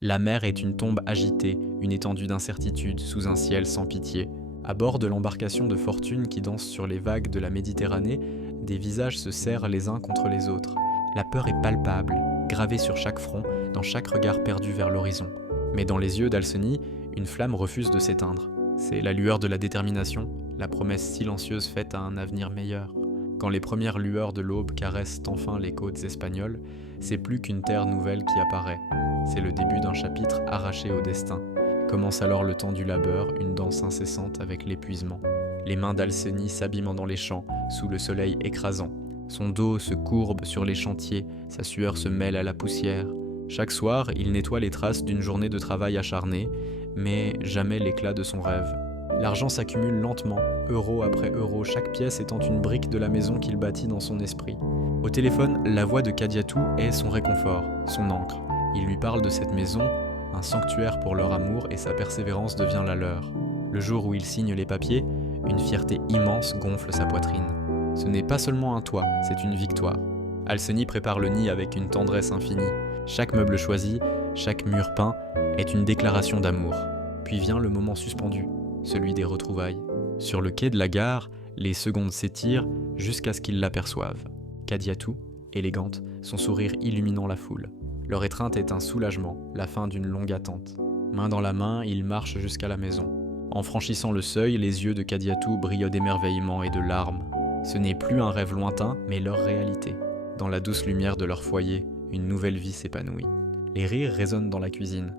La mer est une tombe agitée, une étendue d'incertitude sous un ciel sans pitié. À bord de l'embarcation de fortune qui danse sur les vagues de la Méditerranée, des visages se serrent les uns contre les autres. La peur est palpable, gravée sur chaque front, dans chaque regard perdu vers l'horizon. Mais dans les yeux d'Alceni, une flamme refuse de s'éteindre. C'est la lueur de la détermination, la promesse silencieuse faite à un avenir meilleur. Quand les premières lueurs de l'aube caressent enfin les côtes espagnoles, c'est plus qu'une terre nouvelle qui apparaît. C'est le début d'un chapitre arraché au destin. Commence alors le temps du labeur, une danse incessante avec l'épuisement. Les mains d'Alceni s'abîment dans les champs, sous le soleil écrasant. Son dos se courbe sur les chantiers, sa sueur se mêle à la poussière. Chaque soir, il nettoie les traces d'une journée de travail acharné, mais jamais l'éclat de son rêve. L'argent s'accumule lentement, euro après euro, chaque pièce étant une brique de la maison qu'il bâtit dans son esprit. Au téléphone, la voix de Kadiatou est son réconfort, son ancre. Il lui parle de cette maison, un sanctuaire pour leur amour, et sa persévérance devient la leur. Le jour où il signe les papiers, une fierté immense gonfle sa poitrine. Ce n'est pas seulement un toit, c'est une victoire. Alceni prépare le nid avec une tendresse infinie. Chaque meuble choisi, chaque mur peint est une déclaration d'amour. Puis vient le moment suspendu, celui des retrouvailles. Sur le quai de la gare, les secondes s'étirent jusqu'à ce qu'ils l'aperçoivent. Kadiatou, élégante, son sourire illuminant la foule. Leur étreinte est un soulagement, la fin d'une longue attente. Main dans la main, ils marchent jusqu'à la maison. En franchissant le seuil, les yeux de Kadiatou brillent d'émerveillement et de larmes. Ce n'est plus un rêve lointain, mais leur réalité. Dans la douce lumière de leur foyer, une nouvelle vie s'épanouit. Les rires résonnent dans la cuisine.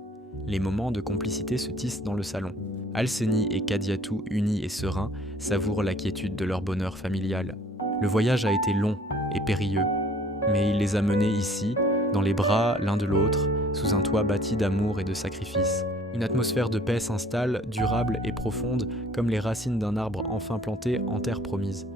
Les moments de complicité se tissent dans le salon. Alceni et Kadiatou, unis et sereins, savourent la quiétude de leur bonheur familial. Le voyage a été long et périlleux, mais il les a menés ici, dans les bras l'un de l'autre, sous un toit bâti d'amour et de sacrifice. Une atmosphère de paix s'installe, durable et profonde, comme les racines d'un arbre enfin planté en terre promise.